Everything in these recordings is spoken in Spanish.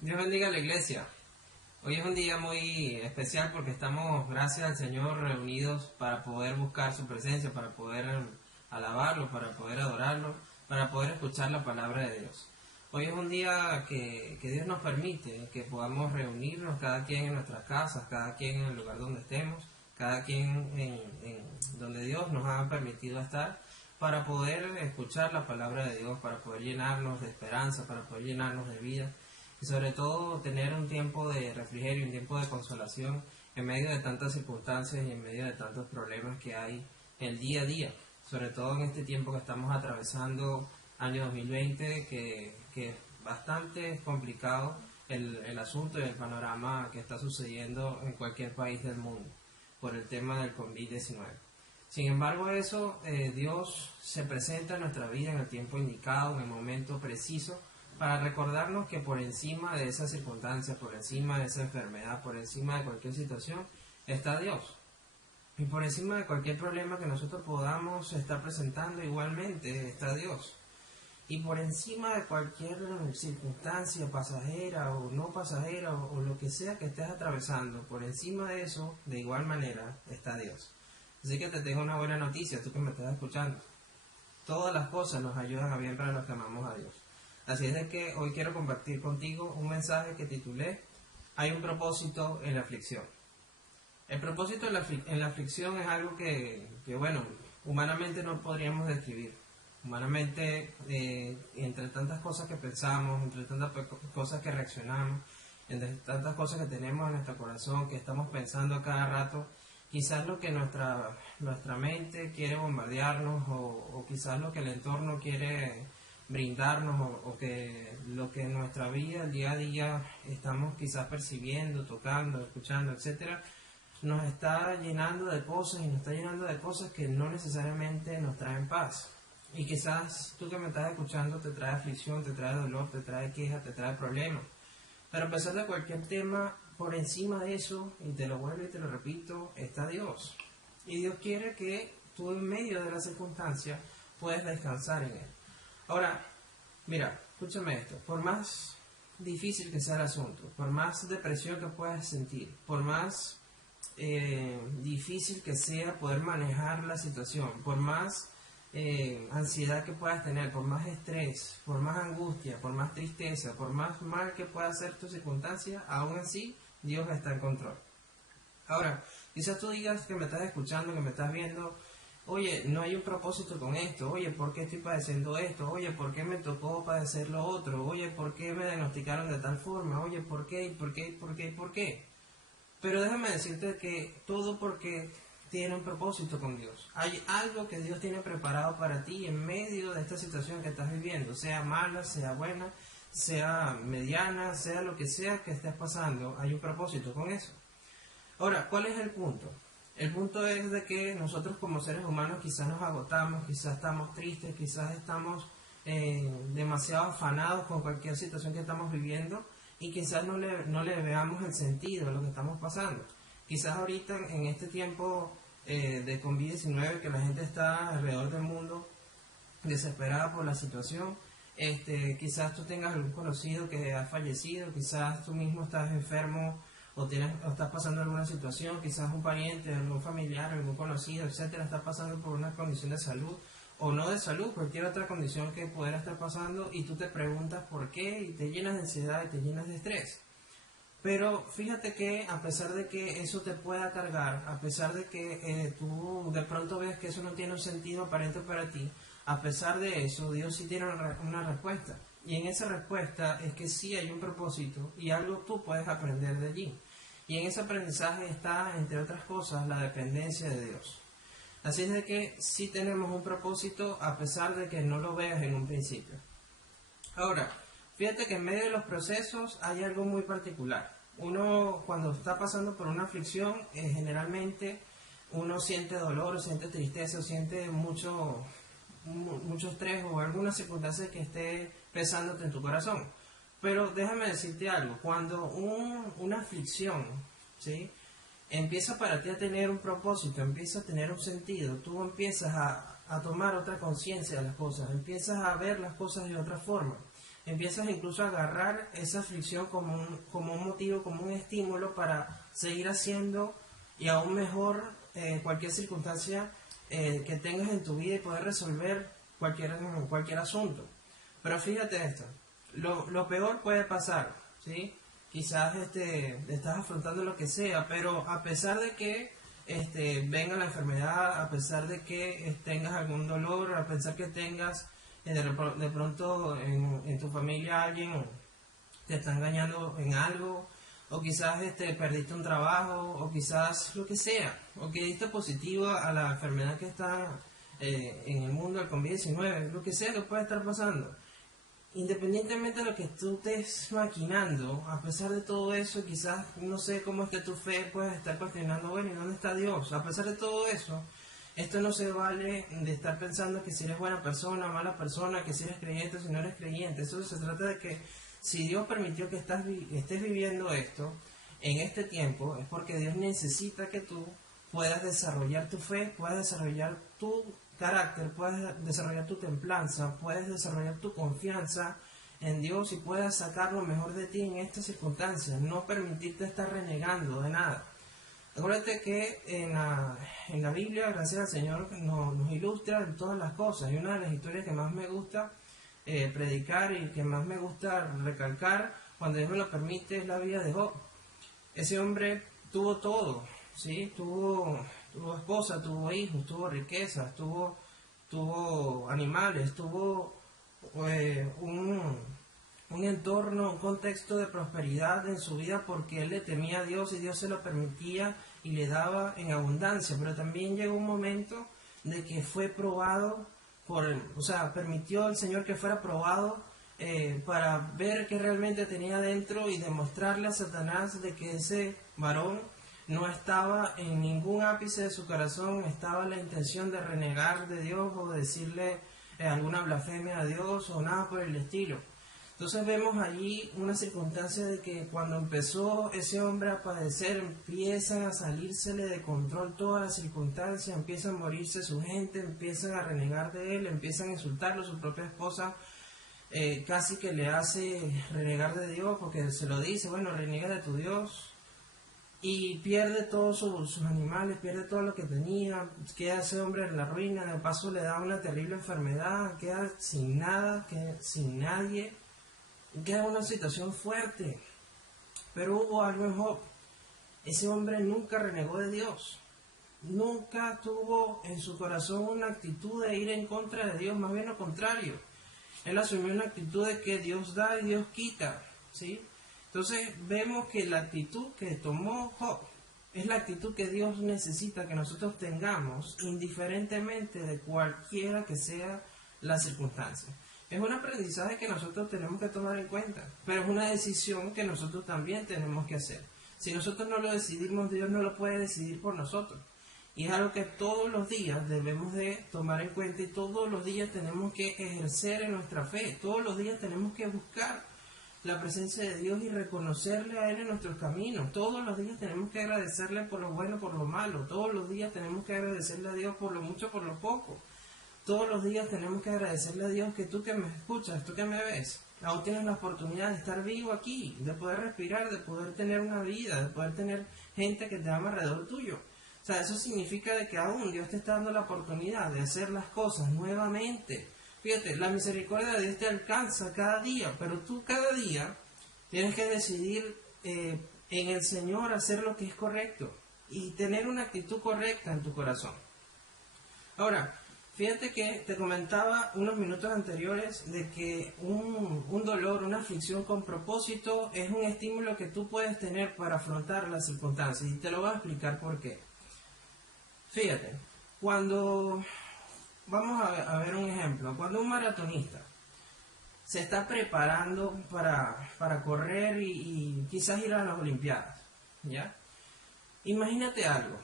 Dios bendiga a la iglesia. Hoy es un día muy especial porque estamos, gracias al Señor, reunidos para poder buscar su presencia, para poder alabarlo, para poder adorarlo, para poder escuchar la palabra de Dios. Hoy es un día que Dios nos permite que podamos reunirnos, cada quien en nuestras casas, cada quien en el lugar donde estemos, cada quien en donde Dios nos ha permitido estar, para poder escuchar la palabra de Dios, para poder llenarnos de esperanza, para poder llenarnos de vida y sobre todo tener un tiempo de refrigerio, un tiempo de consolación en medio de tantas circunstancias y en medio de tantos problemas que hay el día a día, sobre todo en este tiempo que estamos atravesando, año 2020, que es bastante complicado el asunto y el panorama que está sucediendo en cualquier país del mundo por el tema del COVID-19. Sin embargo, Dios se presenta en nuestra vida en el tiempo indicado, en el momento preciso, para recordarnos que por encima de esa circunstancia, por encima de esa enfermedad, por encima de cualquier situación, está Dios. Y por encima de cualquier problema que nosotros podamos estar presentando, igualmente está Dios. Y por encima de cualquier circunstancia pasajera o no pasajera o lo que sea que estés atravesando, por encima de eso, de igual manera, está Dios. Así que te tengo una buena noticia, tú que me estás escuchando. Todas las cosas nos ayudan a bien para los que amamos a Dios. Así es de que hoy quiero compartir contigo un mensaje que titulé Hay un propósito en la aflicción. El propósito en la aflicción es algo bueno, humanamente no podríamos describir. Humanamente, entre tantas cosas que pensamos, entre tantas cosas que reaccionamos, entre tantas cosas que tenemos en nuestro corazón, que estamos pensando a cada rato, quizás lo que nuestra mente quiere bombardearnos o quizás lo que el entorno quiere brindarnos o que lo que en nuestra vida, el día a día, estamos quizás percibiendo, tocando, escuchando, etcétera, nos está llenando de cosas y nos está llenando de cosas que no necesariamente nos traen paz. Y quizás tú que me estás escuchando te trae aflicción, te trae dolor, te trae queja, te trae problemas. Pero a pesar de cualquier tema, por encima de eso, y te lo vuelvo y te lo repito, está Dios. Y Dios quiere que tú en medio de la circunstancia puedas descansar en Él. Ahora, mira, escúchame esto, por más difícil que sea el asunto, por más depresión que puedas sentir, por más difícil que sea poder manejar la situación, por más ansiedad que puedas tener, por más estrés, por más angustia, por más tristeza, por más mal que pueda ser tu circunstancia, aún así Dios está en control. Ahora, quizás tú digas que me estás escuchando, que me estás viendo, oye, no hay un propósito con esto, oye, ¿por qué estoy padeciendo esto? Oye, ¿por qué me tocó padecer lo otro? Oye, ¿por qué me diagnosticaron de tal forma? Oye, ¿por qué? ¿Por qué? ¿Por qué? ¿Por qué? Pero déjame decirte que todo porque tiene un propósito con Dios. Hay algo que Dios tiene preparado para ti en medio de esta situación que estás viviendo, sea mala, sea buena, sea mediana, sea lo que sea que estés pasando, hay un propósito con eso. Ahora, ¿cuál es el punto? El punto es de que nosotros como seres humanos quizás nos agotamos, quizás estamos tristes, quizás estamos demasiado afanados con cualquier situación que estamos viviendo y quizás no le veamos el sentido a lo que estamos pasando. Quizás ahorita en este tiempo de COVID-19 que la gente está alrededor del mundo desesperada por la situación, quizás tú tengas algún conocido que ha fallecido, quizás tú mismo estás enfermo o estás pasando alguna situación, quizás un pariente, algún familiar, algún conocido, etcétera, está pasando por una condición de salud o no de salud, cualquier otra condición que pudiera estar pasando y tú te preguntas por qué y te llenas de ansiedad y te llenas de estrés. Pero fíjate que a pesar de que eso te pueda cargar, a pesar de que tú de pronto veas que eso no tiene un sentido aparente para ti, a pesar de eso, Dios sí tiene una respuesta. Y en esa respuesta es que sí hay un propósito y algo tú puedes aprender de allí. Y en ese aprendizaje está, entre otras cosas, la dependencia de Dios. Así es de que sí tenemos un propósito a pesar de que no lo veas en un principio. Ahora, fíjate que en medio de los procesos hay algo muy particular. Uno cuando está pasando por una aflicción, generalmente uno siente dolor, o siente tristeza, o siente mucho estrés o alguna circunstancia que esté pesándote en tu corazón. Pero déjame decirte algo, cuando una aflicción, ¿sí?, empieza para ti a tener un propósito, empieza a tener un sentido, tú empiezas a tomar otra conciencia de las cosas, empiezas a ver las cosas de otra forma, empiezas incluso a agarrar esa aflicción como un motivo, como un estímulo para seguir haciendo y aún mejor cualquier circunstancia que tengas en tu vida y poder resolver cualquier asunto. Pero fíjate esto, lo peor puede pasar, ¿sí? Quizás estás afrontando lo que sea, pero a pesar de que venga la enfermedad, a pesar de que tengas algún dolor, a pesar que tengas de pronto en tu familia alguien te está engañando en algo, o quizás perdiste un trabajo, o quizás lo que sea, o que diste positivo a la enfermedad que está en el mundo del COVID-19, lo que sea que pueda estar pasando. Independientemente de lo que tú estés maquinando, a pesar de todo eso, quizás no sé cómo es que tu fe puedes estar cuestionando, bueno, ¿y dónde está Dios? A pesar de todo eso, esto no se vale de estar pensando que si eres buena persona, mala persona, que si eres creyente o si no eres creyente. Eso se trata de que si Dios permitió que estés viviendo esto en este tiempo, es porque Dios necesita que tú puedas desarrollar tu fe, puedas desarrollar tu carácter, puedes desarrollar tu templanza, puedes desarrollar tu confianza en Dios y puedas sacar lo mejor de ti en estas circunstancias, no permitirte estar renegando de nada. Acuérdate que en la Biblia, gracias al Señor, nos ilustra en todas las cosas, y una de las historias que más me gusta predicar y que más me gusta recalcar cuando Dios me lo permite es la vida de Job. Ese hombre tuvo todo, ¿sí? Tuvo esposa, tuvo hijos, tuvo riquezas, tuvo animales, tuvo un entorno, un contexto de prosperidad en su vida porque él le temía a Dios y Dios se lo permitía y le daba en abundancia. Pero también llegó un momento de que fue probado permitió el Señor que fuera probado para ver qué realmente tenía dentro y demostrarle a Satanás de que ese varón no estaba en ningún ápice de su corazón, estaba la intención de renegar de Dios o decirle alguna blasfemia a Dios o nada por el estilo. Entonces vemos allí una circunstancia de que cuando empezó ese hombre a padecer, empiezan a salírsele de control todas las circunstancias, empiezan a morirse su gente, empiezan a renegar de él, empiezan a insultarlo, su propia esposa casi que le hace renegar de Dios porque se lo dice, bueno, reniega de tu Dios. Y pierde todos sus animales, pierde todo lo que tenía, queda ese hombre en la ruina, de paso le da una terrible enfermedad, queda sin nada, queda sin nadie, queda una situación fuerte. Pero hubo algo en Job, ese hombre nunca renegó de Dios, nunca tuvo en su corazón una actitud de ir en contra de Dios, más bien lo contrario, él asumió una actitud de que Dios da y Dios quita, ¿sí? Entonces vemos que la actitud que tomó Job es la actitud que Dios necesita que nosotros tengamos indiferentemente de cualquiera que sea la circunstancia. Es un aprendizaje que nosotros tenemos que tomar en cuenta, pero es una decisión que nosotros también tenemos que hacer. Si nosotros no lo decidimos, Dios no lo puede decidir por nosotros. Y es algo que todos los días debemos de tomar en cuenta y todos los días tenemos que ejercer en nuestra fe. Todos los días tenemos que buscar la presencia de Dios y reconocerle a Él en nuestros caminos. Todos los días tenemos que agradecerle por lo bueno, por lo malo. Todos los días tenemos que agradecerle a Dios por lo mucho, por lo poco. Todos los días tenemos que agradecerle a Dios que tú que me escuchas, tú que me ves, aún tienes la oportunidad de estar vivo aquí, de poder respirar, de poder tener una vida, de poder tener gente que te ama alrededor tuyo. O sea, eso significa de que aún Dios te está dando la oportunidad de hacer las cosas nuevamente. Fíjate, la misericordia de Dios te alcanza cada día, pero tú cada día tienes que decidir en el Señor hacer lo que es correcto y tener una actitud correcta en tu corazón. Ahora, fíjate que te comentaba unos minutos anteriores de que un dolor, una aflicción con propósito es un estímulo que tú puedes tener para afrontar las circunstancias y te lo voy a explicar por qué. Fíjate, cuando... Vamos a ver un ejemplo. Cuando un maratonista se está preparando para correr y quizás ir a las Olimpiadas, ¿ya? Imagínate algo,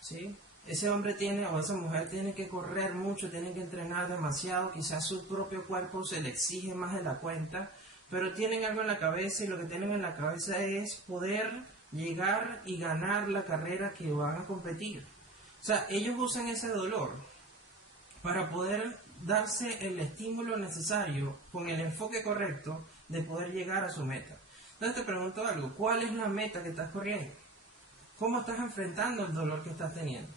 ¿sí? Ese hombre o esa mujer tiene que correr mucho, tiene que entrenar demasiado, quizás su propio cuerpo se le exige más de la cuenta, pero tienen algo en la cabeza y lo que tienen en la cabeza es poder llegar y ganar la carrera que van a competir. O sea, ellos usan ese dolor para poder darse el estímulo necesario con el enfoque correcto de poder llegar a su meta. Entonces te pregunto algo, ¿cuál es la meta que estás corriendo? ¿Cómo estás enfrentando el dolor que estás teniendo?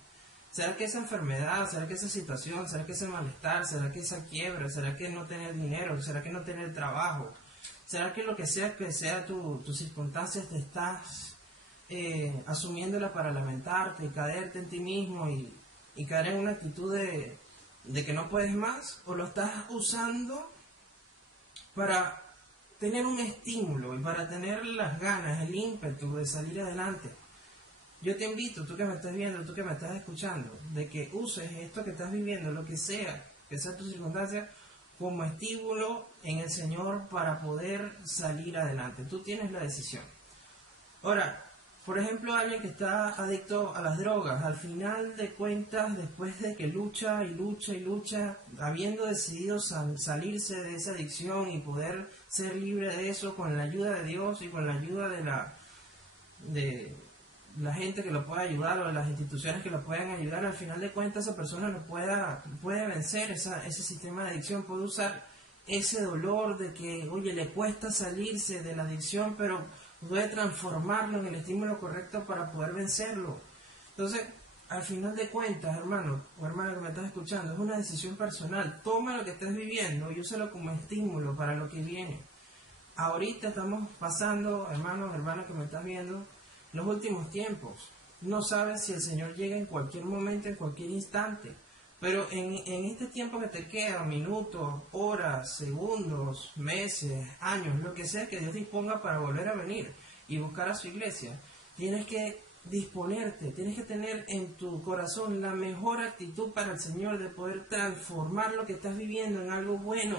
¿Será que esa enfermedad, será que esa situación, será que ese malestar, será que esa quiebra, será que no tener dinero, será que no tener trabajo? ¿Será que lo que sea tus circunstancias te estás asumiéndola para lamentarte y caerte en ti mismo y caer en una actitud de que no puedes más? ¿O lo estás usando para tener un estímulo y para tener las ganas, el ímpetu de salir adelante? Yo te invito, tú que me estás viendo, tú que me estás escuchando, de que uses esto que estás viviendo, lo que sea tu circunstancia, como estímulo en el Señor para poder salir adelante. Tú tienes la decisión. Ahora, por ejemplo, alguien que está adicto a las drogas, al final de cuentas, después de que lucha y lucha y lucha, habiendo decidido salirse de esa adicción y poder ser libre de eso con la ayuda de Dios y con la ayuda de la gente que lo pueda ayudar o de las instituciones que lo puedan ayudar, al final de cuentas esa persona no puede vencer ese sistema de adicción, puede usar ese dolor de que, oye, le cuesta salirse de la adicción, pero puede transformarlo en el estímulo correcto para poder vencerlo. Entonces, al final de cuentas, hermano o hermana que me estás escuchando, es una decisión personal. Toma lo que estés viviendo y úsalo como estímulo para lo que viene. Ahorita estamos pasando, hermano o hermana que me estás viendo, los últimos tiempos. No sabes si el Señor llega en cualquier momento, en cualquier instante. Pero en este tiempo que te queda, minutos, horas, segundos, meses, años, lo que sea que Dios disponga para volver a venir y buscar a su iglesia, tienes que disponerte, tienes que tener en tu corazón la mejor actitud para el Señor, de poder transformar lo que estás viviendo en algo bueno,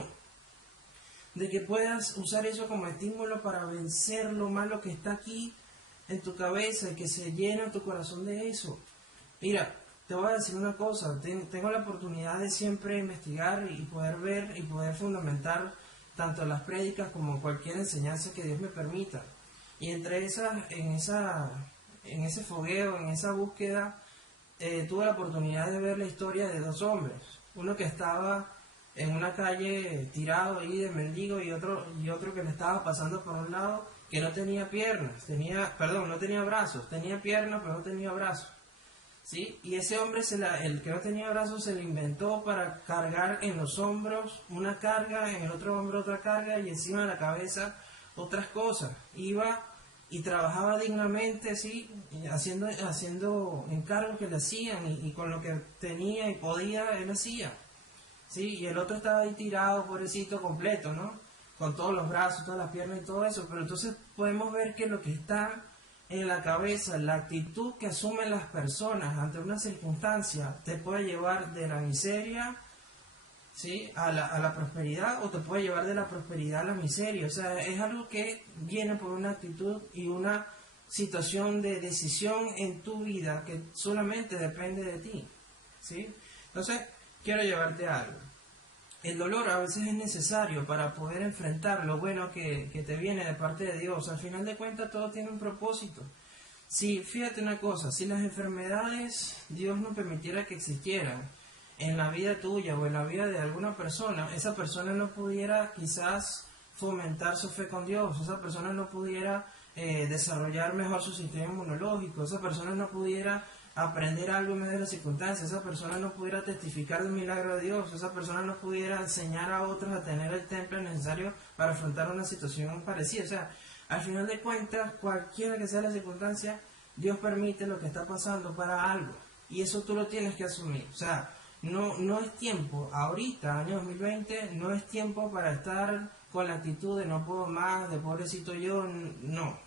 de que puedas usar eso como estímulo para vencer lo malo que está aquí en tu cabeza y que se llena tu corazón de eso. Mira, te voy a decir una cosa, tengo la oportunidad de siempre investigar y poder ver y poder fundamentar tanto las prédicas como cualquier enseñanza que Dios me permita. Y entre en ese fogueo, en esa búsqueda, tuve la oportunidad de ver la historia de dos hombres. Uno que estaba en una calle tirado ahí de mendigo y otro que le estaba pasando por un lado, que no tenía piernas, no tenía brazos, tenía piernas pero no tenía brazos, ¿sí? Y ese hombre, el que no tenía brazos, se le inventó para cargar en los hombros una carga, en el otro hombro otra carga y encima de la cabeza otras cosas. Iba y trabajaba dignamente, ¿sí? Haciendo encargos que le hacían y con lo que tenía y podía, él hacía, ¿sí? Y el otro estaba ahí tirado, pobrecito, completo, ¿no? Con todos los brazos, todas las piernas y todo eso. Pero entonces podemos ver que lo que está en la cabeza, la actitud que asumen las personas ante una circunstancia, te puede llevar de la miseria, ¿sí?, a la prosperidad, o te puede llevar de la prosperidad a la miseria. O sea, es algo que viene por una actitud y una situación de decisión en tu vida que solamente depende de ti, ¿sí? Entonces, quiero llevarte a algo. El dolor a veces es necesario para poder enfrentar lo bueno que te viene de parte de Dios. Al final de cuentas, todo tiene un propósito. Si, fíjate una cosa, si las enfermedades Dios no permitiera que existieran en la vida tuya o en la vida de alguna persona, esa persona no pudiera quizás fomentar su fe con Dios, esa persona no pudiera desarrollar mejor su sistema inmunológico, esa persona no pudiera aprender algo en medio de las circunstancias, esa persona no pudiera testificar del milagro de Dios, esa persona no pudiera enseñar a otros a tener el temple necesario para afrontar una situación parecida. O sea, al final de cuentas, cualquiera que sea la circunstancia, Dios permite lo que está pasando para algo, y eso tú lo tienes que asumir. O sea, no es tiempo, ahorita, año 2020, no es tiempo para estar con la actitud de no puedo más, de pobrecito yo, no.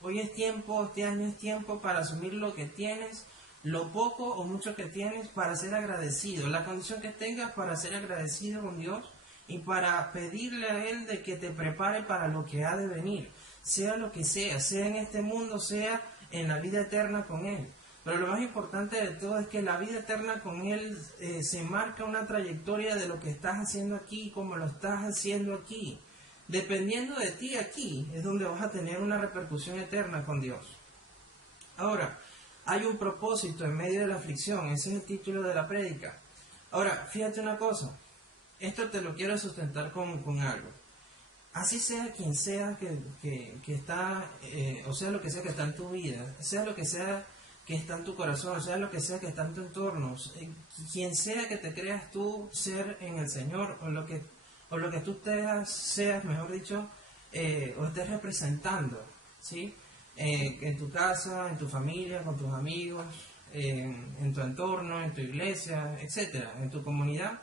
Hoy es tiempo, este año es tiempo para asumir lo que tienes, lo poco o mucho que tienes, para ser agradecido, la condición que tengas para ser agradecido con Dios y para pedirle a Él de que te prepare para lo que ha de venir, sea lo que sea en este mundo, sea en la vida eterna con Él. Pero lo más importante de todo es que la vida eterna con Él se marca una trayectoria de lo que estás haciendo aquí, como lo estás haciendo aquí. Dependiendo de ti aquí es donde vas a tener una repercusión eterna con Dios. Ahora, hay un propósito en medio de la aflicción, ese es el título de la prédica. Ahora, fíjate una cosa, esto te lo quiero sustentar con algo. Así sea quien sea que está, o sea lo que sea que está en tu vida, sea lo que sea que está en tu corazón, sea lo que sea que está en tu entorno, quien sea que te creas tú ser en el Señor, o lo que tú seas, mejor dicho, o estés representando, ¿sí? En tu casa, en tu familia, con tus amigos, en tu entorno, en tu iglesia, etcétera, en tu comunidad.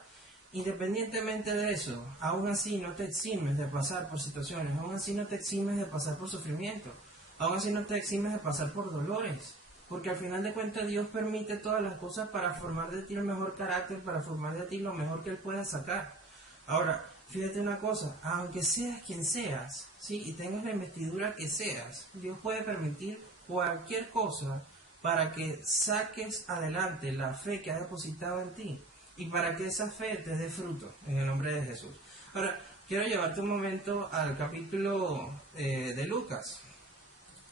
Independientemente de eso, aún así no te eximes de pasar por situaciones, aún así no te eximes de pasar por sufrimiento, aún así no te eximes de pasar por dolores, porque al final de cuentas Dios permite todas las cosas para formar de ti el mejor carácter, para formar de ti lo mejor que Él pueda sacar. Ahora, fíjate una cosa, aunque seas quien seas, ¿sí? Y tengas la investidura que seas, Dios puede permitir cualquier cosa para que saques adelante la fe que ha depositado en ti. Y para que esa fe te dé fruto, en el nombre de Jesús. Ahora, quiero llevarte un momento al capítulo de Lucas.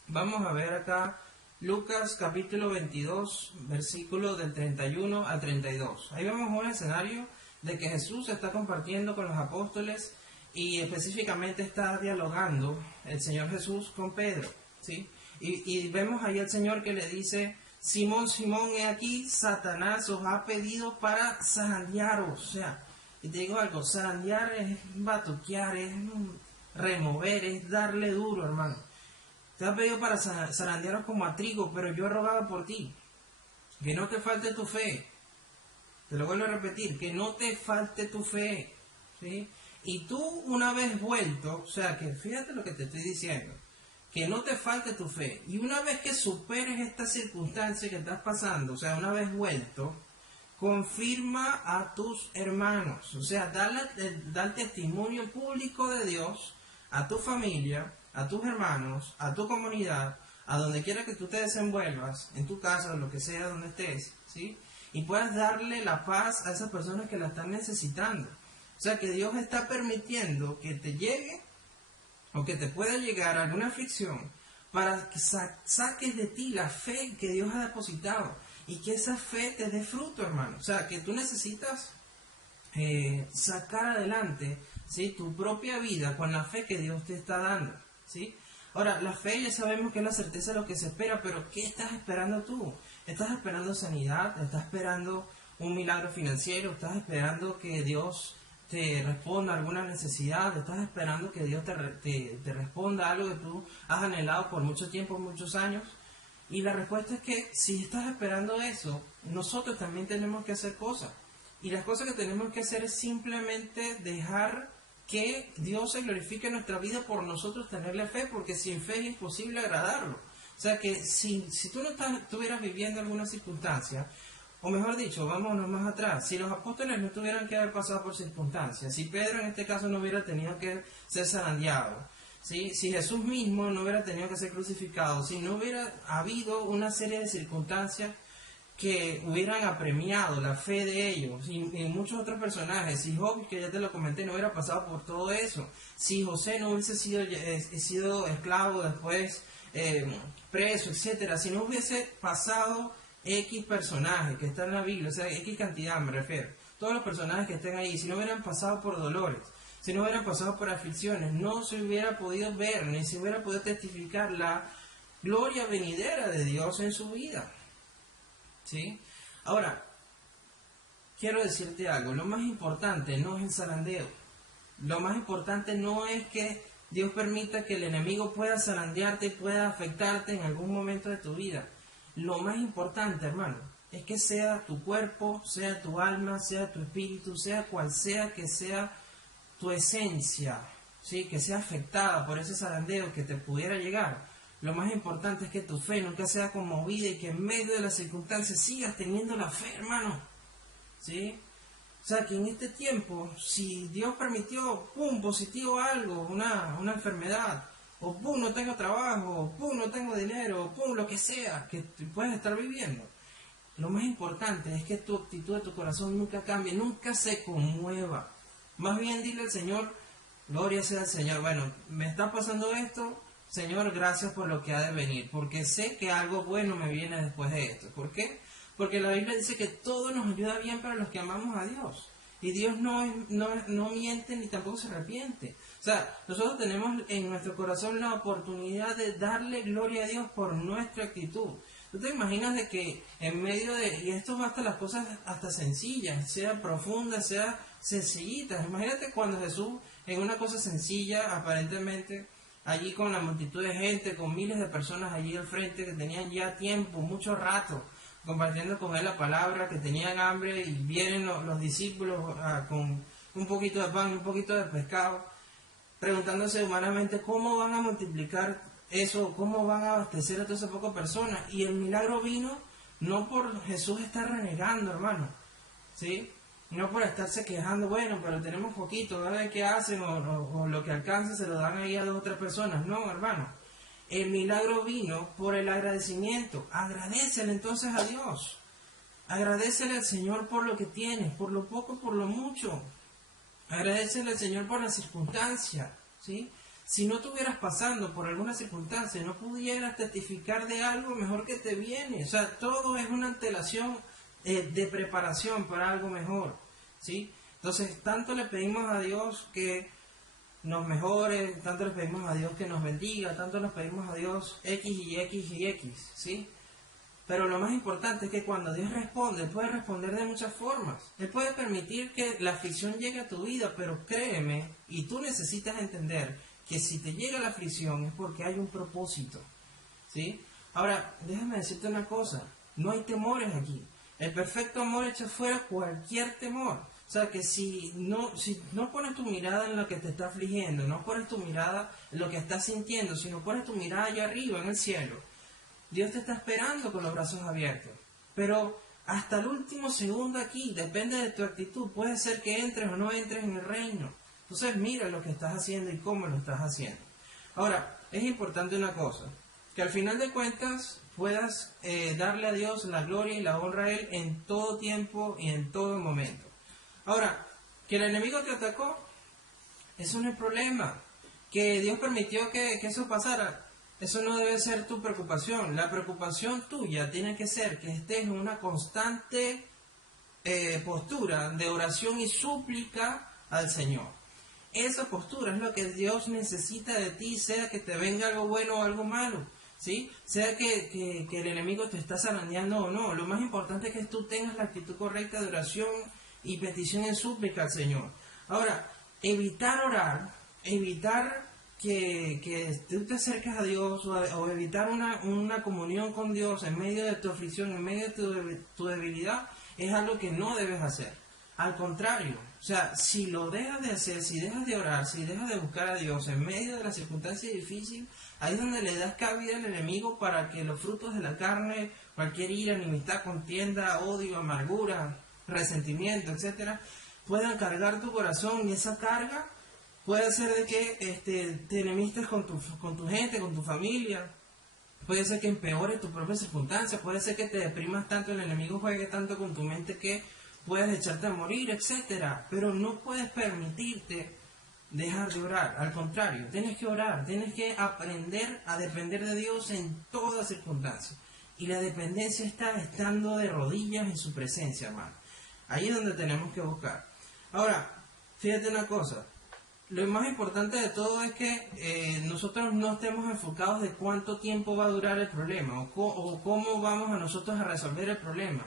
Vamos a ver acá Lucas capítulo 22, versículo del 31 al 32. Ahí vemos un escenario de que Jesús está compartiendo con los apóstoles y específicamente está dialogando el Señor Jesús con Pedro, ¿sí? Y vemos ahí al Señor que le dice: Simón, Simón, he aquí, Satanás os ha pedido para zarandearos. O sea, y te digo algo, zarandear es batuquear, es remover, es darle duro, hermano. Te ha pedido para zarandearos como a trigo, pero yo he rogado por ti, que no te falte tu fe. Te lo vuelvo a repetir, que no te falte tu fe, ¿sí? Y tú, una vez vuelto, o sea, que fíjate lo que te estoy diciendo, que no te falte tu fe. Y una vez que superes esta circunstancia que estás pasando, o sea, una vez vuelto, confirma a tus hermanos. O sea, da testimonio público de Dios a tu familia, a tus hermanos, a tu comunidad, a donde quiera que tú te desenvuelvas, en tu casa, o lo que sea, donde estés, ¿sí? Y puedas darle la paz a esas personas que la están necesitando. O sea, que Dios está permitiendo que te llegue o que te pueda llegar alguna aflicción para que saques de ti la fe que Dios ha depositado y que esa fe te dé fruto, hermano. O sea, que tú necesitas sacar adelante, ¿sí?, tu propia vida con la fe que Dios te está dando, ¿sí? Ahora, la fe ya sabemos que es la certeza de lo que se espera, pero ¿qué estás esperando tú? ¿Estás esperando sanidad? ¿Estás esperando un milagro financiero? ¿Estás esperando que Dios te responda a alguna necesidad? ¿Estás esperando que Dios te responda a algo que tú has anhelado por mucho tiempo, muchos años? Y la respuesta es que si estás esperando eso, nosotros también tenemos que hacer cosas. Y las cosas que tenemos que hacer es simplemente dejar que Dios se glorifique en nuestra vida por nosotros tenerle fe, porque sin fe es imposible agradarlo. O sea que si tú no estuvieras viviendo alguna circunstancia, o mejor dicho, vámonos más atrás, si los apóstoles no tuvieran que haber pasado por circunstancias, si Pedro en este caso no hubiera tenido que ser zarandeado, ¿sí?, si Jesús mismo no hubiera tenido que ser crucificado, si no hubiera habido una serie de circunstancias que hubieran apremiado la fe de ellos, y muchos otros personajes, si Job, que ya te lo comenté, no hubiera pasado por todo eso, si José no hubiese sido esclavo, después preso, etcétera, si no hubiese pasado X personajes que están en la Biblia, o sea, X cantidad me refiero, todos los personajes que estén ahí, si no hubieran pasado por dolores, si no hubieran pasado por aflicciones, no se hubiera podido ver, ni se hubiera podido testificar la gloria venidera de Dios en su vida, ¿sí? Ahora, quiero decirte algo, lo más importante no es el zarandeo, lo más importante no es que Dios permita que el enemigo pueda zarandearte, pueda afectarte en algún momento de tu vida. Lo más importante, hermano, es que sea tu cuerpo, sea tu alma, sea tu espíritu, sea cual sea que sea tu esencia, ¿sí?, que sea afectada por ese zarandeo que te pudiera llegar. Lo más importante es que tu fe nunca sea conmovida y que en medio de las circunstancias sigas teniendo la fe, hermano, ¿sí? O sea, que en este tiempo, si Dios permitió, pum, positivo algo, una enfermedad, o pum, no tengo trabajo, o pum, no tengo dinero, o pum, lo que sea que puedes estar viviendo, lo más importante es que tu actitud de tu corazón nunca cambie, nunca se conmueva. Más bien dile al Señor, gloria sea al Señor, bueno, me está pasando esto, Señor, gracias por lo que ha de venir, porque sé que algo bueno me viene después de esto. ¿Por qué? Porque la Biblia dice que todo nos ayuda bien para los que amamos a Dios. Y Dios no miente ni tampoco se arrepiente. O sea, nosotros tenemos en nuestro corazón la oportunidad de darle gloria a Dios por nuestra actitud. ¿Tú te imaginas de que en medio de, y esto va hasta las cosas hasta sencillas, sea profundas, sea sencillitas? Imagínate cuando Jesús en una cosa sencilla, aparentemente, allí con la multitud de gente, con miles de personas allí al frente que tenían ya tiempo, mucho rato, compartiendo con él la palabra, que tenían hambre y vienen los discípulos con un poquito de pan y un poquito de pescado, preguntándose humanamente cómo van a multiplicar eso, cómo van a abastecer a todas esas pocas personas. Y el milagro vino no por Jesús estar renegando, hermano, ¿sí? No por estarse quejando, bueno, pero tenemos poquito, a ver qué hacen, o lo que alcanza se lo dan ahí a 2 o 3 personas. No, hermano. El milagro vino por el agradecimiento. Agradécele entonces a Dios. Agradécele al Señor por lo que tienes, por lo poco, por lo mucho. Agradécele al Señor por la circunstancia, ¿sí? Si no estuvieras pasando por alguna circunstancia, no pudieras testificar de algo mejor que te viene. O sea, todo es una antelación de preparación para algo mejor, ¿sí? Entonces, tanto le pedimos a Dios que nos mejore, tanto le pedimos a Dios que nos bendiga, tanto le pedimos a Dios X y X y X, ¿sí? Pero lo más importante es que cuando Dios responde, Él puede responder de muchas formas. Él puede permitir que la aflicción llegue a tu vida, pero créeme, y tú necesitas entender que si te llega la aflicción es porque hay un propósito, ¿sí? Ahora, déjame decirte una cosa, no hay temores aquí. El perfecto amor echa fuera cualquier temor. O sea, que si no pones tu mirada en lo que te está afligiendo, no pones tu mirada en lo que estás sintiendo, sino pones tu mirada allá arriba, en el cielo, Dios te está esperando con los brazos abiertos. Pero hasta el último segundo aquí, depende de tu actitud. Puede ser que entres o no entres en el reino. Entonces mira lo que estás haciendo y cómo lo estás haciendo. Ahora, es importante una cosa, que al final de cuentas puedas darle a Dios la gloria y la honra a Él en todo tiempo y en todo momento. Ahora, que el enemigo te atacó, eso no es problema. Que Dios permitió que eso pasara, eso no debe ser tu preocupación. La preocupación tuya tiene que ser que estés en una constante postura de oración y súplica al Señor. Esa postura es lo que Dios necesita de ti, sea que te venga algo bueno o algo malo, ¿sí? Sea que el enemigo te está zarandeando o no. Lo más importante es que tú tengas la actitud correcta de oración y petición en súplica al Señor. Ahora, evitar orar, evitar que tú te acerques a Dios o evitar una comunión con Dios en medio de tu aflicción, en medio de tu debilidad, es algo que no debes hacer. Al contrario, o sea, si lo dejas de hacer, si dejas de orar, si dejas de buscar a Dios en medio de la circunstancia difícil, ahí es donde le das cabida al enemigo para que los frutos de la carne, cualquier ira, enemistad, contienda, odio, amargura, resentimiento, etcétera, puedan cargar tu corazón, y esa carga puede ser de que te enemistes con tu gente, con tu familia. Puede ser que empeore tus propias circunstancias. Puede ser que te deprimas tanto, el enemigo juegue tanto con tu mente que puedas echarte a morir, etcétera. Pero no puedes permitirte dejar de orar. Al contrario, tienes que orar. Tienes que aprender a depender de Dios en todas circunstancias. Y la dependencia está estando de rodillas en su presencia, hermano. Ahí es donde tenemos que buscar. Ahora, fíjate una cosa. Lo más importante de todo es que nosotros no estemos enfocados de cuánto tiempo va a durar el problema o cómo vamos a nosotros a resolver el problema.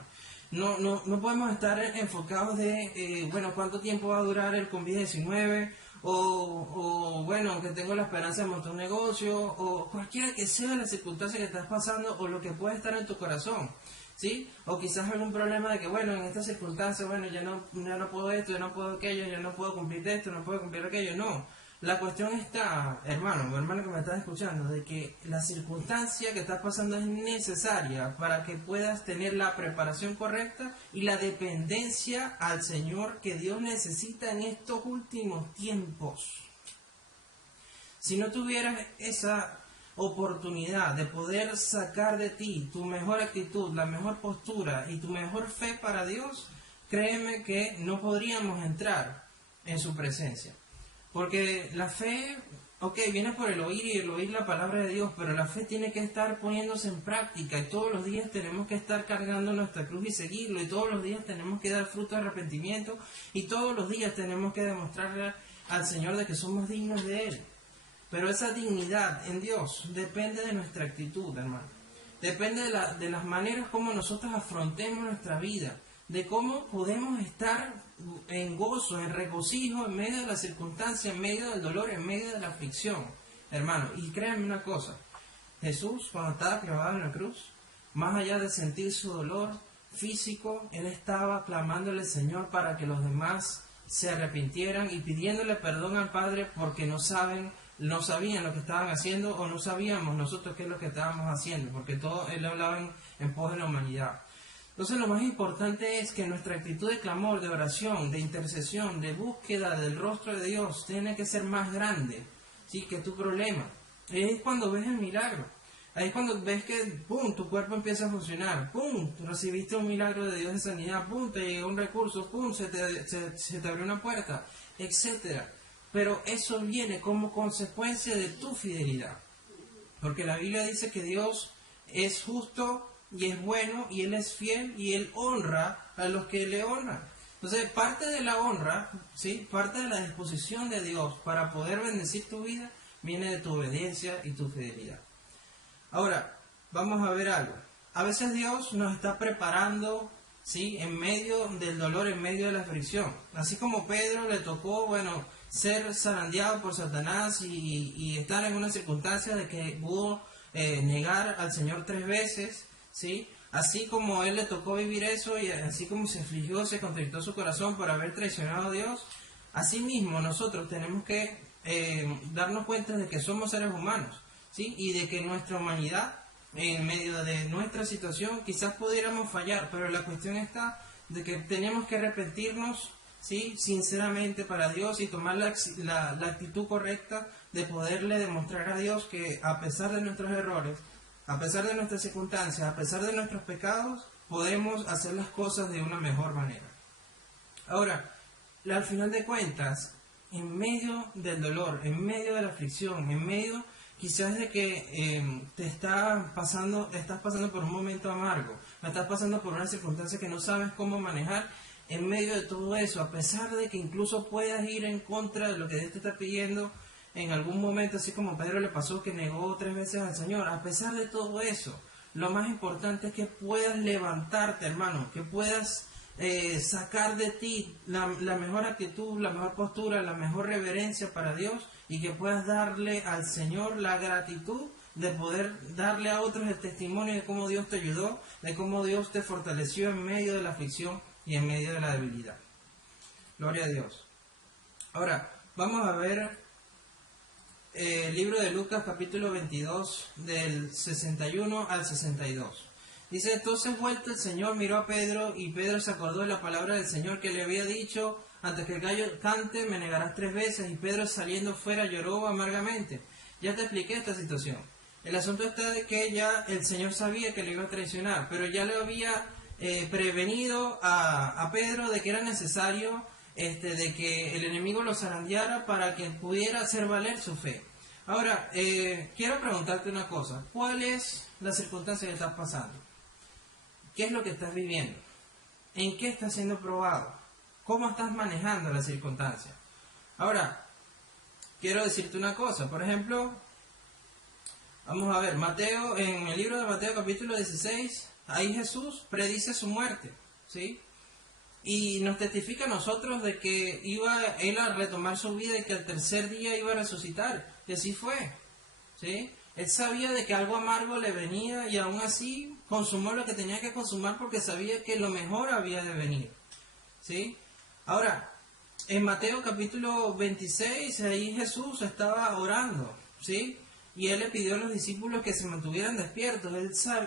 No podemos estar enfocados de, cuánto tiempo va a durar el COVID-19 o que tengo la esperanza de montar un negocio o cualquiera que sea la circunstancia que estás pasando o lo que puede estar en tu corazón. ¿Sí? O quizás algún problema de que, en estas circunstancias, ya no puedo esto, ya no puedo aquello, ya no puedo cumplir esto, no puedo cumplir aquello. No, la cuestión está, hermano que me estás escuchando, de que la circunstancia que estás pasando es necesaria para que puedas tener la preparación correcta y la dependencia al Señor que Dios necesita en estos últimos tiempos. Si no tuvieras esa oportunidad de poder sacar de ti tu mejor actitud, la mejor postura y tu mejor fe para Dios, créeme que no podríamos entrar en su presencia. Porque la fe, ok, viene por el oír y el oír la palabra de Dios, pero la fe tiene que estar poniéndose en práctica y todos los días tenemos que estar cargando nuestra cruz y seguirlo y todos los días tenemos que dar fruto de arrepentimiento y todos los días tenemos que demostrarle al Señor de que somos dignos de Él. Pero esa dignidad en Dios depende de nuestra actitud, hermano. Depende de las maneras como nosotros afrontemos nuestra vida, de cómo podemos estar en gozo, en regocijo, en medio de la circunstancia, en medio del dolor, en medio de la aflicción, hermano. Y créanme una cosa, Jesús, cuando estaba clavado en la cruz, más allá de sentir su dolor físico, Él estaba clamándole al Señor para que los demás se arrepintieran y pidiéndole perdón al Padre porque no sabían lo que estaban haciendo o no sabíamos nosotros qué es lo que estábamos haciendo, porque todo Él hablaba en pos de la humanidad. Entonces lo más importante es que nuestra actitud de clamor, de oración, de intercesión, de búsqueda del rostro de Dios tiene que ser más grande, ¿sí?, que tu problema. Ahí es cuando ves el milagro. Ahí es cuando ves que, ¡pum!, tu cuerpo empieza a funcionar. ¡Pum!, recibiste un milagro de Dios de sanidad. ¡Pum!, te llegó un recurso. ¡Pum!, se te abrió una puerta, etcétera. Pero eso viene como consecuencia de tu fidelidad. Porque la Biblia dice que Dios es justo y es bueno, y Él es fiel, y Él honra a los que le honran. Entonces, parte de la honra, ¿sí?, parte de la disposición de Dios para poder bendecir tu vida, viene de tu obediencia y tu fidelidad. Ahora, vamos a ver algo. A veces Dios nos está preparando, ¿sí?, en medio del dolor, en medio de la aflicción. Así como Pedro le tocó, ser zarandeado por Satanás y estar en una circunstancia de que pudo negar al Señor 3 veces, ¿sí? Así como Él le tocó vivir eso y así como se afligió, se contristó su corazón por haber traicionado a Dios, así mismo nosotros tenemos que darnos cuenta de que somos seres humanos, ¿sí? Y de que nuestra humanidad, en medio de nuestra situación, quizás pudiéramos fallar, pero la cuestión está de que tenemos que arrepentirnos, ¿sí?, sinceramente para Dios y tomar la actitud correcta de poderle demostrar a Dios que a pesar de nuestros errores, a pesar de nuestras circunstancias, a pesar de nuestros pecados, podemos hacer las cosas de una mejor manera. Ahora, al final de cuentas, en medio del dolor, en medio de la aflicción, en medio quizás de que estás pasando por un momento amargo, estás pasando por una circunstancia que no sabes cómo manejar, en medio de todo eso, a pesar de que incluso puedas ir en contra de lo que Dios te está pidiendo, en algún momento, así como Pedro le pasó que negó 3 veces al Señor, a pesar de todo eso, lo más importante es que puedas levantarte, hermano, que puedas sacar de ti la mejor actitud, la mejor postura, la mejor reverencia para Dios y que puedas darle al Señor la gratitud de poder darle a otros el testimonio de cómo Dios te ayudó, de cómo Dios te fortaleció en medio de la aflicción y en medio de la debilidad. Gloria a Dios. Ahora, vamos a ver el libro de Lucas capítulo 22 del 61 al 62. Dice: entonces vuelto el Señor miró a Pedro y Pedro se acordó de la palabra del Señor que le había dicho: antes que el gallo cante me negarás 3 veces. Y Pedro saliendo fuera lloró amargamente. Ya te expliqué esta situación. El asunto está de que ya el Señor sabía que le iba a traicionar, pero ya le había prevenido a Pedro de que era necesario de que el enemigo lo zarandeara para que pudiera hacer valer su fe. Ahora, quiero preguntarte una cosa. ¿Cuál es la circunstancia que estás pasando? ¿Qué es lo que estás viviendo? ¿En qué estás siendo probado? ¿Cómo estás manejando la circunstancia? Ahora, quiero decirte una cosa. Por ejemplo, vamos a ver, Mateo, en el libro de Mateo capítulo 16, ahí Jesús predice su muerte, ¿sí? Y nos testifica a nosotros de que iba Él a retomar su vida y que al 3er día iba a resucitar. Y así fue, ¿sí? Él sabía de que algo amargo le venía y aún así consumó lo que tenía que consumar porque sabía que lo mejor había de venir, ¿sí? Ahora, en Mateo capítulo 26, ahí Jesús estaba orando, ¿sí? Y Él le pidió a los discípulos que se mantuvieran despiertos.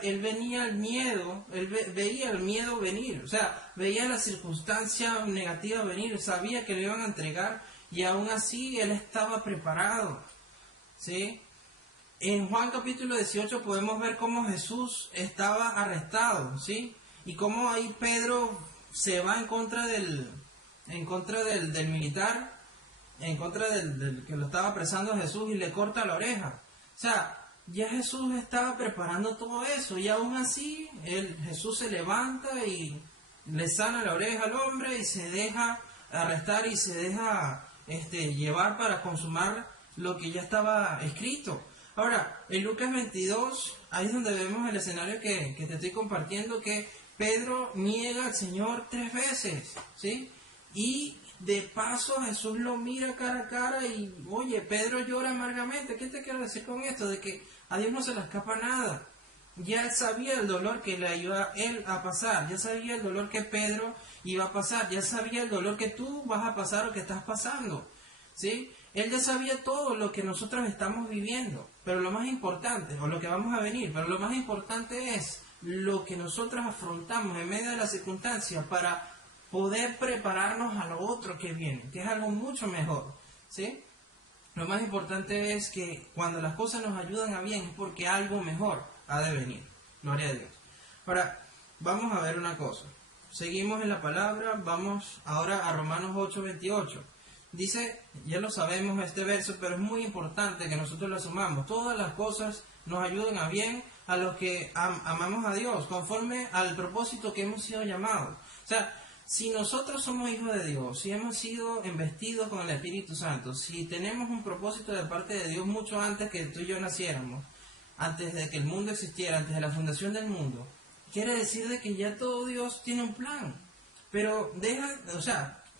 Él venía el miedo, veía el miedo venir, o sea, veía la circunstancia negativa venir, sabía que le iban a entregar y aún así Él estaba preparado, ¿sí? En Juan capítulo 18 podemos ver cómo Jesús estaba arrestado, ¿sí? Y cómo ahí Pedro se va en contra del militar en contra del que lo estaba apresando a Jesús y le corta la oreja. O sea, ya Jesús estaba preparando todo eso y aún así Jesús se levanta y le sana la oreja al hombre y se deja arrestar y se deja llevar para consumar lo que ya estaba escrito. Ahora, en Lucas 22, ahí es donde vemos el escenario que te estoy compartiendo, que Pedro niega al Señor 3 veces, ¿sí? Y de paso Jesús lo mira cara a cara y, oye, Pedro llora amargamente. ¿Qué te quiero decir con esto? De que a Dios no se le escapa nada. Ya él sabía el dolor que le iba él a pasar, ya sabía el dolor que Pedro iba a pasar, ya sabía el dolor que tú vas a pasar o que estás pasando, ¿sí? Él ya sabía todo lo que nosotros estamos viviendo, pero lo más importante, o lo que vamos a venir, pero lo más importante es lo que nosotros afrontamos en medio de las circunstancias para poder prepararnos a lo otro que viene, que es algo mucho mejor, ¿sí? Lo más importante es que cuando las cosas nos ayudan a bien es porque algo mejor ha de venir. Gloria a Dios. Ahora, vamos a ver una cosa. Seguimos en la palabra, vamos ahora a Romanos 8:28. Dice, ya lo sabemos este verso, pero es muy importante que nosotros lo asumamos. Todas las cosas nos ayudan a bien a los que amamos a Dios, conforme al propósito que hemos sido llamados. O sea, si nosotros somos hijos de Dios, si hemos sido investidos con el Espíritu Santo, si tenemos un propósito de parte de Dios mucho antes que tú y yo naciéramos, antes de que el mundo existiera, antes de la fundación del mundo, quiere decir de que ya todo Dios tiene un plan. Pero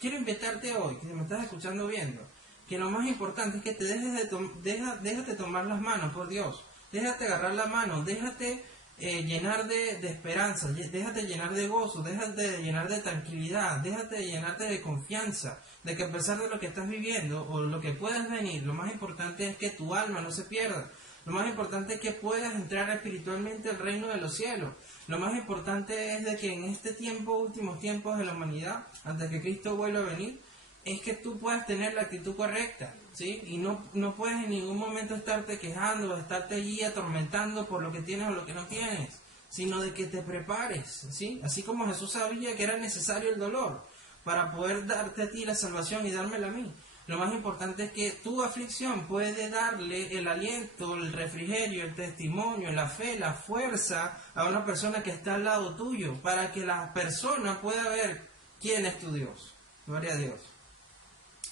quiero invitarte hoy, que me estás escuchando viendo, que lo más importante es que te déjate tomar las manos por Dios, déjate agarrar la mano, déjate llenar de esperanza, déjate llenar de gozo, déjate llenar de tranquilidad, déjate llenarte de confianza, de que a pesar de lo que estás viviendo o lo que puedas venir, lo más importante es que tu alma no se pierda. Lo más importante es que puedas entrar espiritualmente al reino de los cielos. Lo más importante es de que en este tiempo, últimos tiempos de la humanidad, antes que Cristo vuelva a venir, es que tú puedas tener la actitud correcta, ¿sí? Y no puedes en ningún momento estarte quejando o estarte allí atormentando por lo que tienes o lo que no tienes, sino de que te prepares, ¿sí? Así como Jesús sabía que era necesario el dolor para poder darte a ti la salvación y dármela a mí. Lo más importante es que tu aflicción puede darle el aliento, el refrigerio, el testimonio, la fe, la fuerza a una persona que está al lado tuyo, para que la persona pueda ver quién es tu Dios. Gloria a Dios.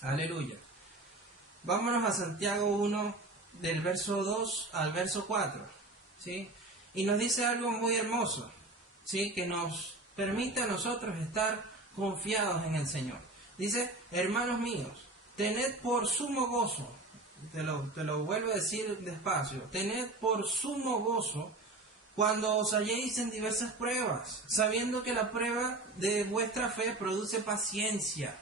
Aleluya. Vámonos a Santiago 1, del verso 2 al verso 4, ¿sí? Y nos dice algo muy hermoso, ¿sí? Que nos permite a nosotros estar confiados en el Señor. Dice, hermanos míos, tened por sumo gozo, te lo vuelvo a decir despacio, tened por sumo gozo cuando os halléis en diversas pruebas, sabiendo que la prueba de vuestra fe produce paciencia.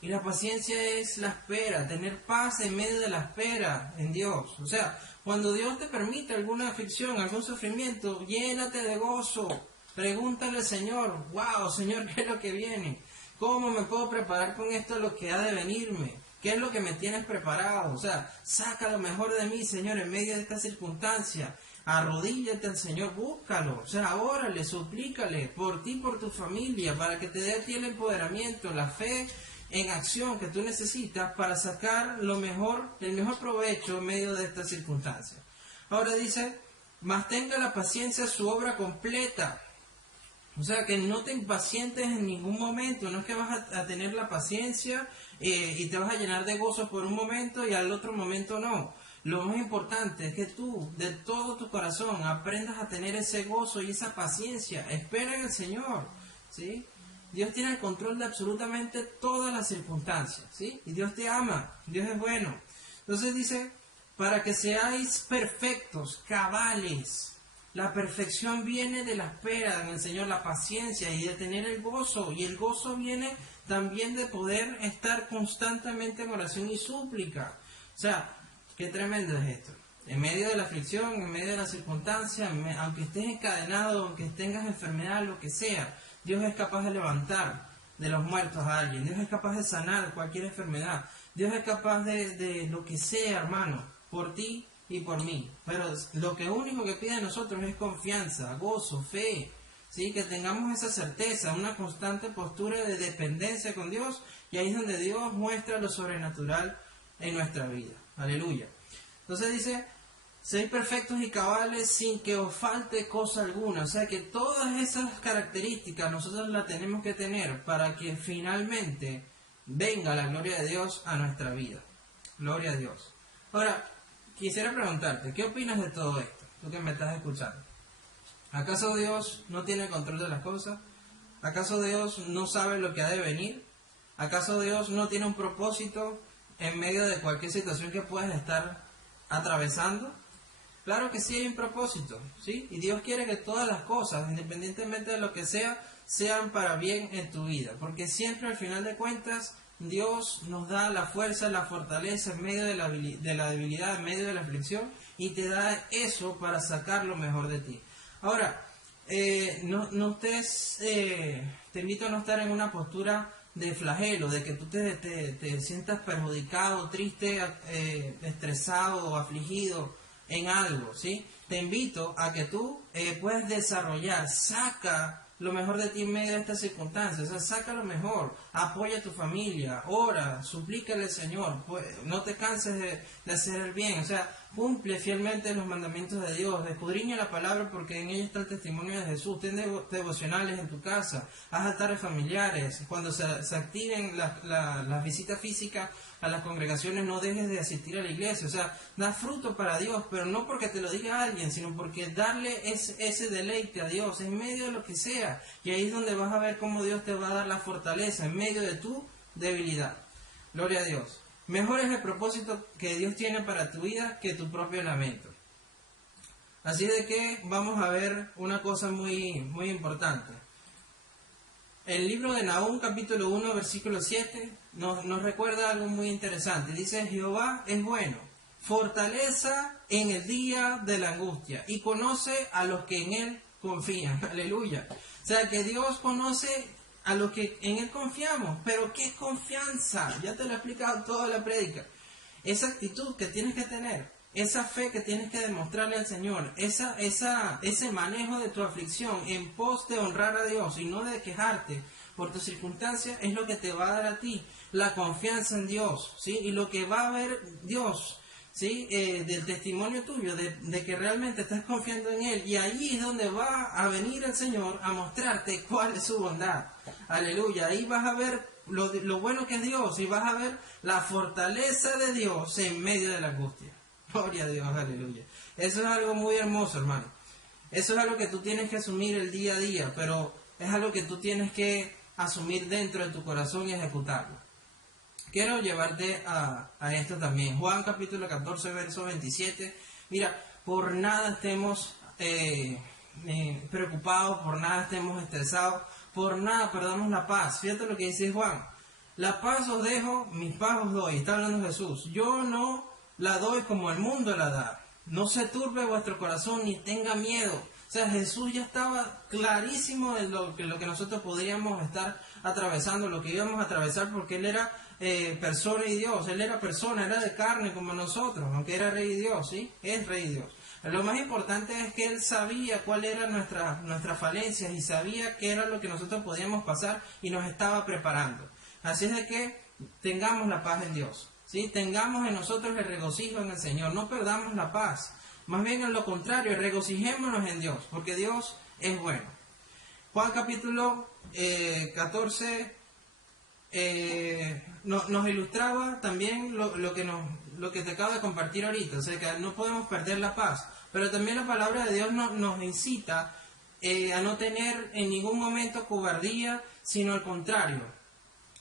Y la paciencia es la espera, tener paz en medio de la espera en Dios. O sea, cuando Dios te permite alguna aflicción, algún sufrimiento, llénate de gozo. Pregúntale al Señor, wow, Señor, ¿qué es lo que viene? ¿Cómo me puedo preparar con esto lo que ha de venirme? ¿Qué es lo que me tienes preparado? O sea, saca lo mejor de mí, Señor, en medio de esta circunstancia. Arrodíllate al Señor, búscalo. O sea, órale, suplícale por ti, por tu familia, para que te dé a ti el empoderamiento, la fe en acción que tú necesitas para sacar lo mejor, el mejor provecho en medio de esta circunstancia. Ahora dice, mas tenga la paciencia su obra completa. O sea, que no te impacientes en ningún momento, no es que vas a tener la paciencia y te vas a llenar de gozo por un momento y al otro momento no. Lo más importante es que tú, de todo tu corazón, aprendas a tener ese gozo y esa paciencia. Espera en el Señor, ¿sí? Dios tiene el control de absolutamente todas las circunstancias, ¿sí? Y Dios te ama, Dios es bueno. Entonces dice, para que seáis perfectos, cabales. La perfección viene de la espera en el Señor, la paciencia y de tener el gozo. Y el gozo viene también de poder estar constantemente en oración y súplica. O sea, qué tremendo es esto. En medio de la aflicción, en medio de la circunstancia, aunque estés encadenado, aunque tengas enfermedad, lo que sea, Dios es capaz de levantar de los muertos a alguien. Dios es capaz de sanar cualquier enfermedad. Dios es capaz de lo que sea, hermano, por ti y por mí. Pero lo único que pide a nosotros es confianza, gozo, fe, ¿sí? Que tengamos esa certeza, una constante postura de dependencia con Dios, y ahí es donde Dios muestra lo sobrenatural en nuestra vida. Aleluya. Entonces dice, sed perfectos y cabales sin que os falte cosa alguna. O sea que todas esas características nosotros las tenemos que tener para que finalmente venga la gloria de Dios a nuestra vida. Gloria a Dios. Ahora, quisiera preguntarte, ¿qué opinas de todo esto? Tú que me estás escuchando. ¿Acaso Dios no tiene control de las cosas? ¿Acaso Dios no sabe lo que ha de venir? ¿Acaso Dios no tiene un propósito en medio de cualquier situación que puedas estar atravesando? Claro que sí hay un propósito, ¿sí? Y Dios quiere que todas las cosas, independientemente de lo que sea, sean para bien en tu vida. Porque siempre al final de cuentas, Dios nos da la fuerza, la fortaleza en medio de la debilidad, en medio de la aflicción, y te da eso para sacar lo mejor de ti. Ahora, te invito a no estar en una postura de flagelo, de que tú te sientas perjudicado, triste, estresado o afligido en algo, ¿sí? Te invito a que tú puedas desarrollar, saca lo mejor de ti en medio de estas circunstancias, o sea, saca lo mejor, apoya a tu familia, ora, suplícale al Señor, pues, no te canses de hacer el bien, o sea, cumple fielmente los mandamientos de Dios, escudriña la palabra porque en ella está el testimonio de Jesús, ten devocionales en tu casa, haz altares familiares, cuando se activen las visitas físicas a las congregaciones, no dejes de asistir a la iglesia, o sea, da fruto para Dios, pero no porque te lo diga alguien, sino porque darle ese deleite a Dios en medio de lo que sea, y ahí es donde vas a ver cómo Dios te va a dar la fortaleza en medio de tu debilidad. Gloria a Dios. Mejor es el propósito que Dios tiene para tu vida que tu propio lamento. Así de que vamos a ver una cosa muy, muy importante. El libro de Nahum, capítulo 1, versículo 7, nos recuerda algo muy interesante. Dice, Jehová es bueno, fortaleza en el día de la angustia, y conoce a los que en Él confían. Aleluya. O sea, que Dios conoce a los que en Él confiamos. Pero ¿qué es confianza? Ya te lo he explicado toda la prédica. Esa actitud que tienes que tener, esa fe que tienes que demostrarle al Señor, ese manejo de tu aflicción en pos de honrar a Dios y no de quejarte por tus circunstancias, es lo que te va a dar a ti la confianza en Dios, ¿sí? Y lo que va a ver Dios, ¿sí? Del testimonio tuyo, de que realmente estás confiando en Él, y ahí es donde va a venir el Señor a mostrarte cuál es su bondad. Aleluya, ahí vas a ver lo bueno que es Dios, y vas a ver la fortaleza de Dios en medio de la angustia. Gloria a Dios, aleluya. Eso es algo muy hermoso, hermano. Eso es algo que tú tienes que asumir el día a día, pero es algo que tú tienes que asumir dentro de tu corazón y ejecutarlo. Quiero llevarte a esto también. Juan capítulo 14, verso 27. Mira, por nada estemos preocupados, por nada estemos estresados, por nada perdamos la paz. Fíjate lo que dice Juan. La paz os dejo, mi paz os doy. Está hablando Jesús. Yo no la doy como el mundo la da. No se turbe vuestro corazón ni tenga miedo. O sea, Jesús ya estaba clarísimo de lo que nosotros podríamos estar atravesando, lo que íbamos a atravesar, porque Él era persona y Dios. Él era persona, era de carne como nosotros, aunque era Rey y Dios, ¿sí? Es Rey y Dios. Lo más importante es que Él sabía cuál era nuestras falencias y sabía qué era lo que nosotros podíamos pasar y nos estaba preparando. Así es de que tengamos la paz en Dios, ¿sí? Tengamos en nosotros el regocijo en el Señor, no perdamos la paz. Más bien en lo contrario, regocijémonos en Dios, porque Dios es bueno. Juan capítulo 14 nos ilustraba también lo que te acabo de compartir ahorita, o sea que no podemos perder la paz, pero también la palabra de Dios nos incita a no tener en ningún momento cobardía, sino al contrario,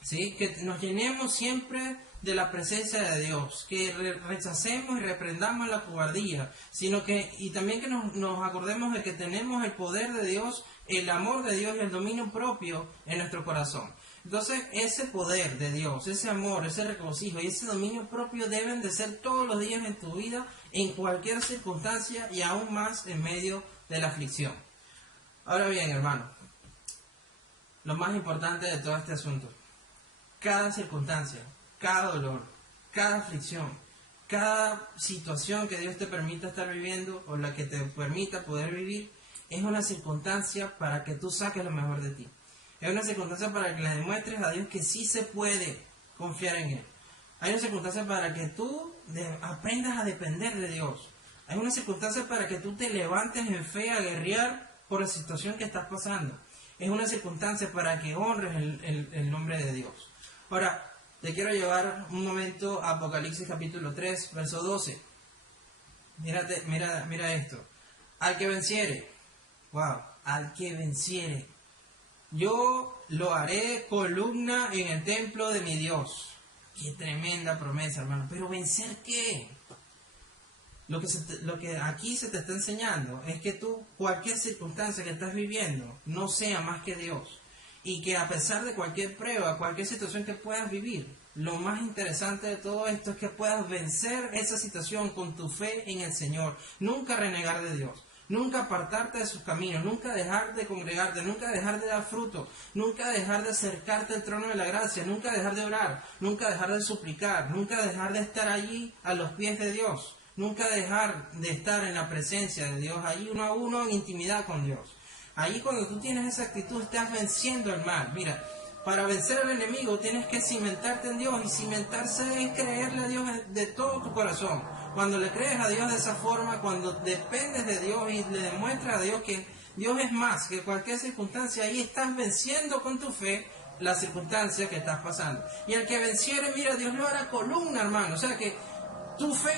¿sí? Que nos llenemos siempre de la presencia de Dios, que rechacemos y reprendamos la cobardía, y también que nos acordemos de que tenemos el poder de Dios, el amor de Dios y el dominio propio en nuestro corazón. Entonces, ese poder de Dios, ese amor, ese regocijo y ese dominio propio deben de ser todos los días en tu vida, en cualquier circunstancia y aún más en medio de la aflicción. Ahora bien, hermano, lo más importante de todo este asunto, cada circunstancia, cada dolor, cada aflicción, cada situación que Dios te permita estar viviendo o la que te permita poder vivir, es una circunstancia para que tú saques lo mejor de ti. Es una circunstancia para que le demuestres a Dios que sí se puede confiar en Él. Hay una circunstancia para que tú aprendas a depender de Dios. Hay una circunstancia para que tú te levantes en fe a guerrear por la situación que estás pasando. Es una circunstancia para que honres el nombre de Dios. Ahora, te quiero llevar un momento a Apocalipsis capítulo 3, verso 12. Mira esto. Al que venciere, al que venciere, yo lo haré columna en el templo de mi Dios. Qué tremenda promesa, hermano. Pero ¿vencer qué? Lo que aquí se te está enseñando es que tú, cualquier circunstancia que estás viviendo, no sea más que Dios. Y que a pesar de cualquier prueba, cualquier situación que puedas vivir, lo más interesante de todo esto es que puedas vencer esa situación con tu fe en el Señor. Nunca renegar de Dios. Nunca apartarte de sus caminos, nunca dejar de congregarte, nunca dejar de dar fruto, nunca dejar de acercarte al trono de la gracia, nunca dejar de orar, nunca dejar de suplicar, nunca dejar de estar allí a los pies de Dios, nunca dejar de estar en la presencia de Dios, allí uno a uno en intimidad con Dios. Allí cuando tú tienes esa actitud estás venciendo el mal. Mira, para vencer al enemigo tienes que cimentarte en Dios, y cimentarse es creerle a Dios de todo tu corazón. Cuando le crees a Dios de esa forma, cuando dependes de Dios y le demuestras a Dios que Dios es más que cualquier circunstancia, ahí estás venciendo con tu fe la circunstancia que estás pasando. Y el que venciere, mira, Dios lo hará columna, hermano. O sea que tu fe,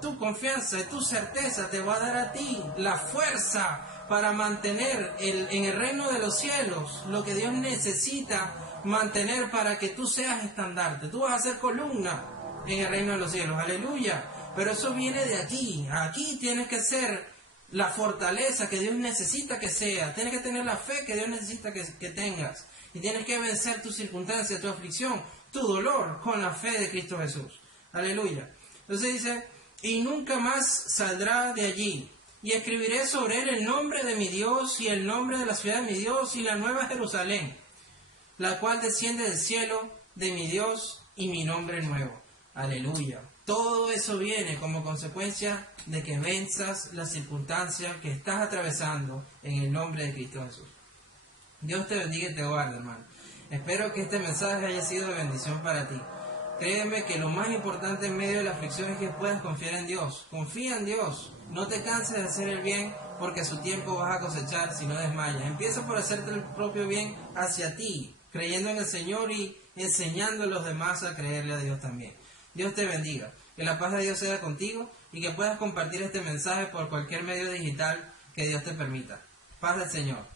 tu confianza y tu certeza te va a dar a ti la fuerza para mantener en el reino de los cielos lo que Dios necesita mantener para que tú seas estandarte. Tú vas a ser columna en el reino de los cielos. Aleluya. Pero eso viene de aquí. Aquí tienes que ser la fortaleza que Dios necesita que sea. Tienes que tener la fe que Dios necesita que tengas. Y tienes que vencer tu circunstancia, tu aflicción, tu dolor con la fe de Cristo Jesús. Aleluya. Entonces dice, y nunca más saldrá de allí. Y escribiré sobre él el nombre de mi Dios y el nombre de la ciudad de mi Dios y la nueva Jerusalén, la cual desciende del cielo de mi Dios y mi nombre nuevo. Aleluya. Todo eso viene como consecuencia de que venzas la circunstancia que estás atravesando en el nombre de Cristo Jesús. Dios te bendiga y te guarde, hermano. Espero que este mensaje haya sido de bendición para ti. Créeme que lo más importante en medio de la aflicción es que puedas confiar en Dios. Confía en Dios. No te canses de hacer el bien, porque a su tiempo vas a cosechar si no desmayas. Empieza por hacerte el propio bien hacia ti, creyendo en el Señor y enseñando a los demás a creerle a Dios también. Dios te bendiga. Que la paz de Dios sea contigo y que puedas compartir este mensaje por cualquier medio digital que Dios te permita. Paz del Señor.